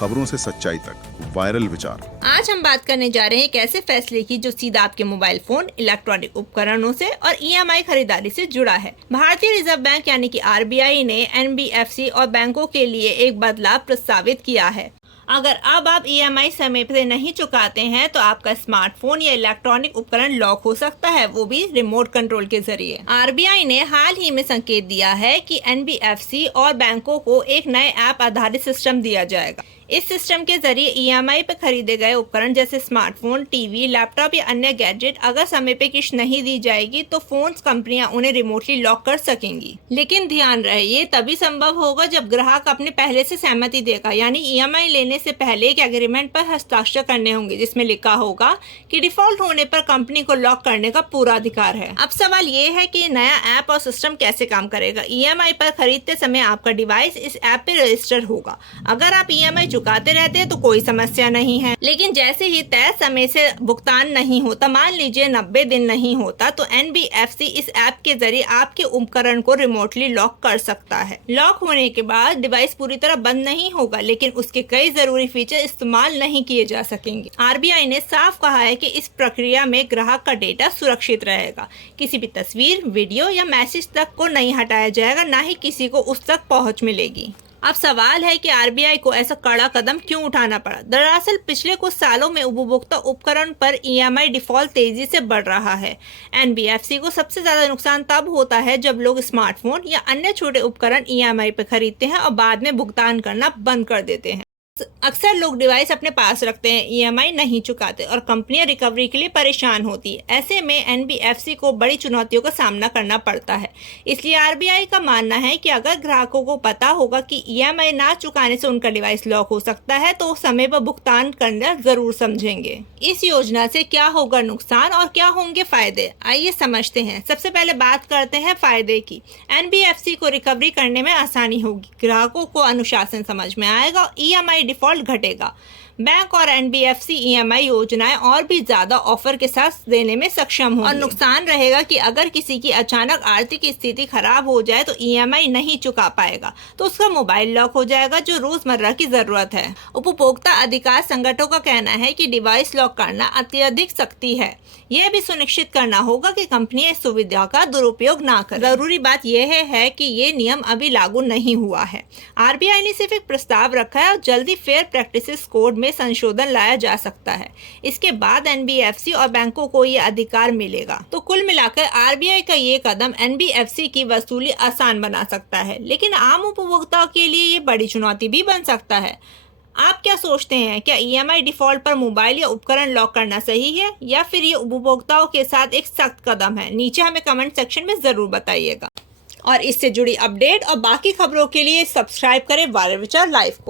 खबरों से सच्चाई तक, वायरल विचार। आज हम बात करने जा रहे हैं एक ऐसे फैसले की जो सीधा आपके मोबाइल फोन, इलेक्ट्रॉनिक उपकरणों से और ईएमआई खरीदारी से जुड़ा है। भारतीय रिजर्व बैंक यानी कि आरबीआई ने एनबीएफसी और बैंकों के लिए एक बदलाव प्रस्तावित किया है। अगर अब आप ईएमआई समय पर नहीं चुकाते हैं तो आपका स्मार्टफोन या इलेक्ट्रॉनिक उपकरण लॉक हो सकता है, वो भी रिमोट कंट्रोल के जरिए। आरबीआई ने हाल ही में संकेत दिया है कि एनबीएफसी और बैंकों को एक नए ऐप आधारित सिस्टम दिया जाएगा। इस सिस्टम के जरिए ईएमआई पर खरीदे गए उपकरण जैसे स्मार्टफोन, टीवी, लैपटॉप या अन्य गैजेट अगर समय पे किस्त नहीं दी जाएगी तो फोन कंपनियां उन्हें रिमोटली लॉक कर सकेंगी। लेकिन ध्यान रहे, ये तभी संभव होगा जब ग्राहक अपने पहले से सहमति देगा, यानी ईएमआई लेने से पहले एक एग्रीमेंट पर हस्ताक्षर करने होंगे जिसमें लिखा होगा कि डिफॉल्ट होने पर कंपनी को लॉक करने का पूरा अधिकार है। अब सवाल ये है कि नया ऐप और सिस्टम कैसे काम करेगा। ईएमआई पर खरीदते समय आपका डिवाइस इस ऐप पे रजिस्टर होगा। अगर आप ईएमआई चुकाते रहते हैं तो कोई समस्या नहीं है, लेकिन जैसे ही तय समय से भुगतान नहीं होता, मान लीजिए 90 दिन नहीं होता, तो एनबीएफसी इस ऐप के जरिए आपके उपकरण को रिमोटली लॉक कर सकता है। लॉक होने के बाद डिवाइस पूरी तरह बंद नहीं होगा, लेकिन उसके कई जरूरी फीचर इस्तेमाल नहीं किए जा सकेंगे। आरबीआई ने साफ कहा है कि इस प्रक्रिया में ग्राहक का डेटा सुरक्षित रहेगा। किसी भी तस्वीर, वीडियो या मैसेज तक को नहीं हटाया जाएगा, ना ही किसी को उस तक पहुंच मिलेगी। अब सवाल है कि आरबीआई को ऐसा कड़ा कदम क्यों उठाना पड़ा। दरअसल पिछले कुछ सालों में उपभोक्ता उपकरण पर ईएमआई डिफॉल्ट तेजी से बढ़ रहा है। एनबीएफसी को सबसे ज्यादा नुकसान तब होता है जब लोग स्मार्टफोन या अन्य छोटे उपकरण ईएमआई पर खरीदते हैं और बाद में भुगतान करना बंद कर देते हैं। अक्सर लोग डिवाइस अपने पास रखते हैं, ईएमआई नहीं चुकाते और कंपनियां रिकवरी के लिए परेशान होती है। ऐसे में एनबीएफसी को बड़ी चुनौतियों का सामना करना पड़ता है। इसलिए आरबीआई का मानना है कि अगर ग्राहकों को पता होगा कि ईएमआई ना चुकाने से उनका डिवाइस लॉक हो सकता है तो समय पर भुगतान करना जरूर समझेंगे। इस योजना से क्या होगा नुकसान और क्या होंगे फायदे, आइए समझते हैं। सबसे पहले बात करते हैं फायदे की। एनबीएफसी को रिकवरी करने में आसानी होगी, ग्राहकों को अनुशासन समझ में आएगा और ईएमआई डिफॉल्ट घटेगा। बैंक और एनबीएफसी ईएमआई योजनाएं और भी ज्यादा ऑफर के साथ देने में सक्षम होंगे। और नुकसान रहेगा कि अगर किसी की अचानक आर्थिक स्थिति खराब हो जाए तो ईएमआई नहीं चुका पाएगा तो उसका मोबाइल लॉक हो जाएगा, जो रोजमर्रा की जरूरत है। उपभोक्ता अधिकार संगठनों का कहना है कि डिवाइस लॉक करना अत्यधिक सख्ती है। यह भी सुनिश्चित करना होगा कि कंपनियां इस सुविधा का दुरुपयोग ना करें। जरूरी बात यह है कि ये नियम अभी लागू नहीं हुआ है। आरबीआई ने सिर्फ एक प्रस्ताव रखा है और जल्दी फेयर प्रैक्टिसेस कोड में संशोधन लाया जा सकता है। इसके बाद एनबीएफसी और बैंकों को ये अधिकार मिलेगा। तो कुल मिलाकर आरबीआई का ये कदम एनबीएफसी की वसूली आसान बना सकता है, लेकिन आम उपभोक्ताओं के लिए ये बड़ी चुनौती भी बन सकता है। आप क्या सोचते हैं, क्या ईएमआई डिफॉल्ट पर मोबाइल या उपकरण लॉक करना सही है या फिर ये उपभोक्ताओं के साथ एक सख्त कदम है? नीचे हमें कमेंट सेक्शन में जरूर बताइएगा। और इससे जुड़ी अपडेट और बाकी खबरों के लिए सब्सक्राइब करें वायरल विचार लाइव को।